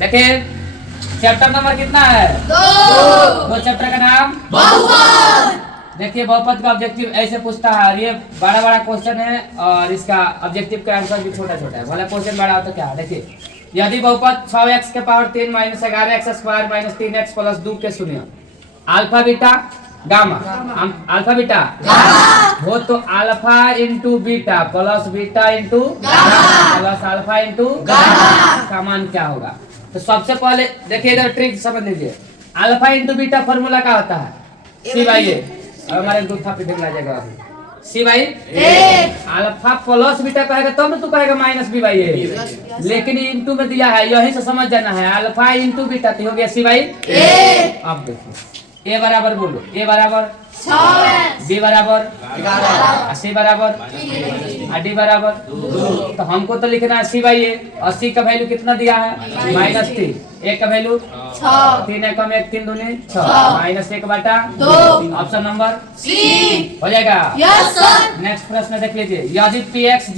देखिए chapter number कितना है? दो चैप्टर का नाम बहुपद। देखिए बहुपद का ऑब्जेक्टिव ऐसे पूछता है, ये बड़ा बड़ा क्वेश्चन है और इसका ऑब्जेक्टिव का आंसर भी छोटा छोटा है। भला क्वेश्चन बड़ा हो तो क्या? देखिए यदि बहुपद 6x के power 3 minus 11x square minus 3x plus 2 के शून्य alpha beta gamma alpha beta हो तो alpha into beta plus beta into plus alpha into का मान क्या होगा? तो सबसे पहले देखिए इधर ट्रिक समझ लीजिए। अल्फा इंटू बीटा फॉर्मूला क्या होता है? सी बाई ए। अब हमारे दूध था पिट आ जाएगा सी बाई अल्फा प्लस बीटा कहेगा तब तो कहेगा माइनस बी बाई ए, लेकिन इंटू में दिया है, यही से समझ जाना है। अल्फा इंटू बीटा तो हो गया सी बाई ए। अब देखिए ए बराबर बोलो, ए बराबर 6x, बी बराबर 11, सी बराबर डी बराबर। तो हमको तो लिखना है सी बाई ए। 80 का वैल्यू कितना दिया है? माइनस 3। एक का वैल्यू 6, 3 है कम 1 3 दूनी 6 माइनस 1 बटा 2। Option number C। हो जाएगा। Yes sir. नेक्स्ट प्रश्न देख लीजिए। यदि px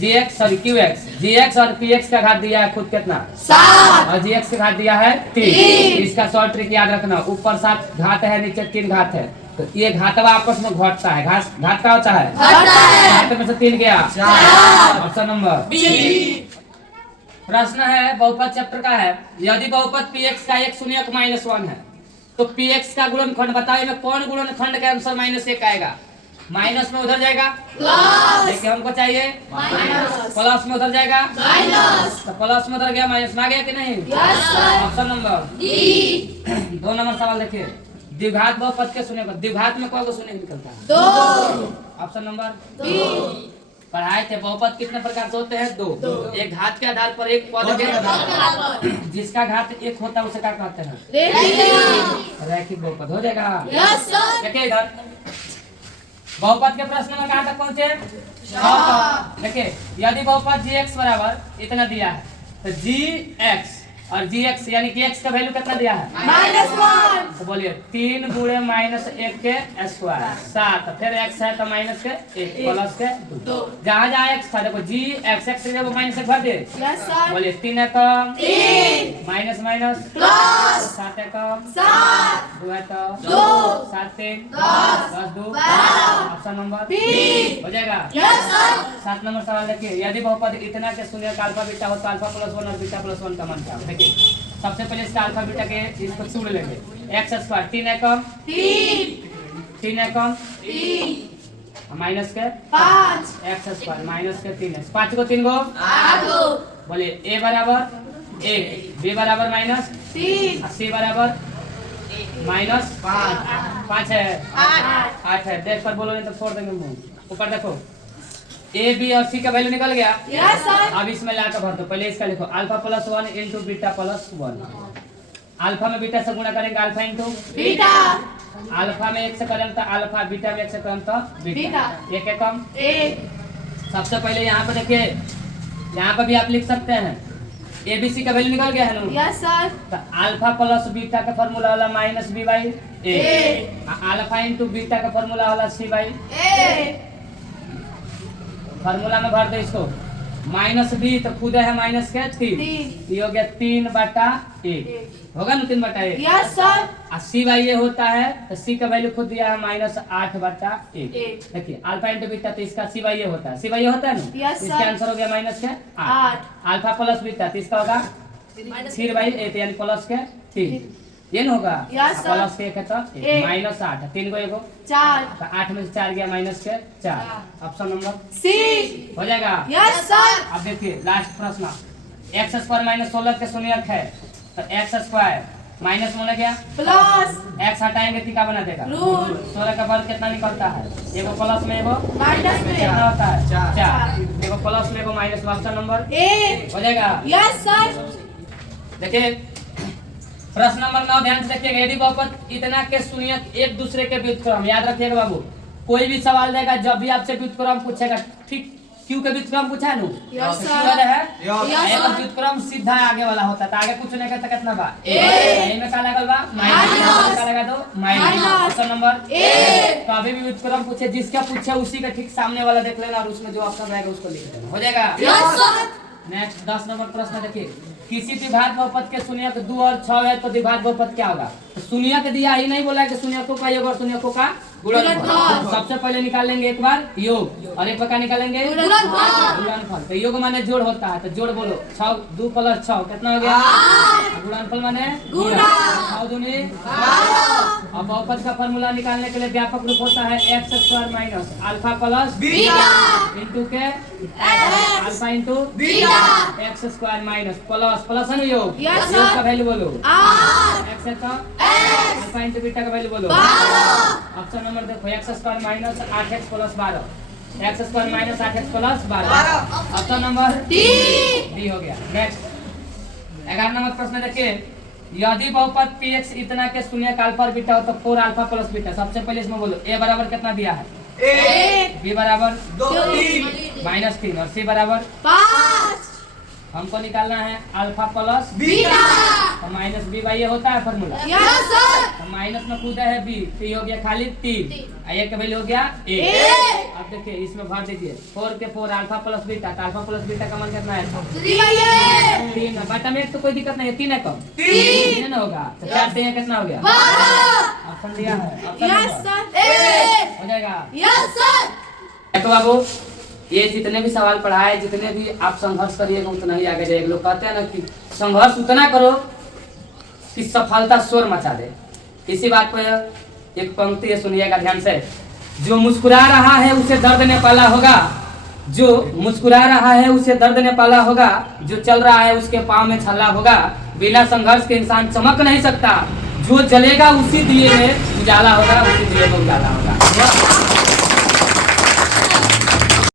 gx sorry qx gx और px का घात दिया है खुद कितना 7, और gx का घात दिया है 3। इसका शॉर्ट ट्रिक याद रखना, ऊपर 7 घात है नीचे 3 घात है, तो ये घातवा आपस में घटता है। घात का होता है घटता है। घात में से 3 गया 4। Option number B। प्रश्न है बहुपद चैप्टर का है। यदि बहुपद px का एक शून्यक माइनस 1 है तो px का गुणनखंड बताइए में कौन गुणनखंड के आंसर माइनस 1 आएगा? माइनस में उधर जाएगा प्लस, देखिए हमको चाहिए माइनस, प्लस में उधर जाएगा माइनस। तो प्लस में उधर गया माइनस में आ गया कि नहीं? Yes sir. Option number D। 2 number सवाल देखिए। द्विघात बहुपद के शून्य द्विघात में कौन शून्य निकलता है? 2। Option number B। पढ़ाए थे बहुपद कितने प्रकार से होते हैं? 2। एक घात के आधार पर एक पद के जिसका घात 1 होता है उसे क्या कहते हैं? रैखिक बहुपद हो जाएगा। Yes sir. देखिए इधर बहुपद के प्रश्न में कहां तक पहुंचे? 6। देखिए यदि बहुपद gx बराबर इतना दिया है तो gx और gx यानी कि x का वैल्यू कितना दिया है? -1। तो बोलिए 3 गुणे माइनस 1 के स्क्वायर 7, फिर x है तो माइनस के 1 प्लस के 2। जहाँ जहाँ x था देखो जी एक्स एक्स वो माइनस 1 भर दे। Yes sir. बोलिए 3 है कम 3 माइनस माइनस प्लस 7 है कम 7 2 है तो 2 7 3 10 10 2 12 ऑप्शन नंबर B। हो जाएगा। Yes sir. 7 नंबर सवाल देखिए। यदि बहुपद इतना के शून्य का अल्फा बीटा हो तो अल्फा प्लस 1 और बीटा प्लस 1 का मान क्या होगा? देखिए सबसे पहले इसका अल्फा बीटा के इसको छू लेंगे। एक्स स्क्वायर 3 है कम 3 है कम 3 माइनस के 5 एक्स स्क्वायर माइनस के 3 है 5 को 3 को 8 बोलिए a बराबर 1 b बराबर माइनस 3 c बराबर माइनस 5 है 8 है। देख कर बोलो नहीं तो फोड़ देंगे मुंह। ऊपर देखो ए बी और सी का वैल्यू निकल गया। Yes sir. अब इसमें ला कर भर दो। पहले इसका लिखो alpha plus 1 into beta plus 1। Alpha में बीटा से गुणा करेंगे अल्फा इंटू बीटा। अल्फा में 1 से करेंगे तो अल्फा, बीटा में 1 से करेंगे तो बीटा। एक है कम 1 सबसे पहले यहाँ पे देखिए, यहाँ पे भी आप लिख सकते हैं एबीसी का वैल्यू निकल गया है ना। Yes sir. तो अल्फा प्लस बीटा का फॉर्मूला वाला minus b by a, alpha into beta का फॉर्मूला वाला सी बाई ए। फॉर्मूला में भर दो इसको। माइनस बी तो खुद है माइनस के 3, ये हो गया 3 बटा 1 होगा ना 3 बटा 1। Yes sir. और सी बाई ये होता है तो सी का वैल्यू खुद दिया है माइनस 8 बटा 1। देखिए अल्फा इंटू बीटा तो इसका सी बाई ये होता है, सी बाई ये होता है ना। यस इसका सर। आंसर हो गया माइनस के 8 अल्फा प्लस बीटा तो इसका होगा 3 बाई 8 यानी प्लस के 3 ये ना होगा। Yes sir. प्लस के 1 है तो माइनस 8 3 को एगो 4 तो 8 में से 4 गया माइनस के 4। Option number C. हो जाएगा। Yes sir. अब देखिए लास्ट प्रश्न एक्स स्क्वायर माइनस 16 के शून्यक है तो एक्स स्क्वायर माइनस में गया प्लस एक्स हटाएंगे तो क्या बना देगा? रूट। 16 का वर्ग कितना निकलता है? एगो प्लस में एगो माइनस में कितना होता है? 4 4। एगो प्लस में एगो माइनस में। Option number A. हो जाएगा। Yes sir. देखिए प्रश्न नंबर 9 ध्यान से देखिएगा। यदि बहुपद इतना के शून्यक एक दूसरे के व्युत्क्रम, याद रखिएगा बाबू, कोई भी सवाल देगा जब भी आपसे व्युत्क्रम पूछेगा, ठीक क्यों के व्युत्क्रम पूछा है नु यस तो सर। क्यों है यस एगो सर। व्युत्क्रम सीधा आगे वाला होता है तो आगे कुछ नहीं कहता कितना बा ए। ए में का लगल बा माइनस। का लगा दो minus. Minus. Option number A. तो अभी भी व्युत्क्रम पूछे जिसका पूछे उसी का ठीक सामने वाला देख लेना और उसमें जो ऑप्शन रहेगा उसको लिख देना। हो जाएगा। Yes sir. नेक्स्ट 10 नंबर प्रश्न देखिए। किसी द्विघात बहुपद के शून्यक 2 और 6 है तो द्विघात बहुपद क्या होगा? तो शून्यक दिया ही नहीं बोला है कि शून्यकों का योग और शून्यकों का गुणनफल। गुणनफल। सबसे पहले निकाल लेंगे एक बार योग और एक बार क्या निकालेंगे? गुणनफल। गुणनफल। तो योग माने जोड़ होता है, तो जोड़ बोलो 6 2 + 6 कितना हो गया? 8। गुणनफल माने गुणा। 6 दूनी 12। और बहुपद का फॉर्मूला निकालने के लिए व्यापक रूप होता है x² minus alpha plus beta into के alpha into beta x² minus plus plus है ना योग? Yes, sir. योग का वैल्यू बोलो 8 x है तो x अल्फा इंटू बीटा का वैल्यू बोलो 12 ऑप्शन नंबर देखो x² minus 8x plus 12 x² minus 8x plus 12 option number D D हो गया। नेक्स्ट 11 नंबर प्रश्न देखिए, यदि बहुपद px इतना के शून्य का अल्फा और बीटा हो तो 4 अल्फा प्लस बीटा। सबसे पहले इसमें बोलो a बराबर कितना दिया है? 1 b बराबर 2 -3 और c बराबर 5 हमको निकालना है अल्फा प्लस बीटा तो माइनस बी बाई ये होता है फॉर्मूला। यस सर तो माइनस में कूदा है बी तो ये हो गया खाली 3 ये का वैल्यू हो गया 1। एक। अब देखिए इसमें भर दीजिए 4 के 4 अल्फा प्लस बीटा तो अल्फा प्लस बीटा का मान कितना है? 3 3 बटा में तो कोई दिक्कत नहीं है, 3 है कम 3 3 ना होगा तो 4 से कितना हो गया? 12 ऑप्शन दिया है ऑप्शन यस नंबर सर हो जाएगा। यस सर देखो बाबू ये जितने भी सवाल पढ़ाए जितने भी आप संघर्ष करिएगा उतना ही आगे जाएगा। लोग कहते हैं ना कि संघर्ष उतना करो कि सफलता शोर मचा दे। इसी बात पर एक पंक्ति है सुनिएगा ध्यान से, जो मुस्कुरा रहा है उसे दर्द ने पाला होगा, जो मुस्कुरा रहा है उसे दर्द ने पाला होगा, जो चल रहा है उसके पाँव में छल्ला होगा, बिना संघर्ष के इंसान चमक नहीं सकता, जो जलेगा उसी दिए में उजाला होगा, उसी दिए में उजाला होगा।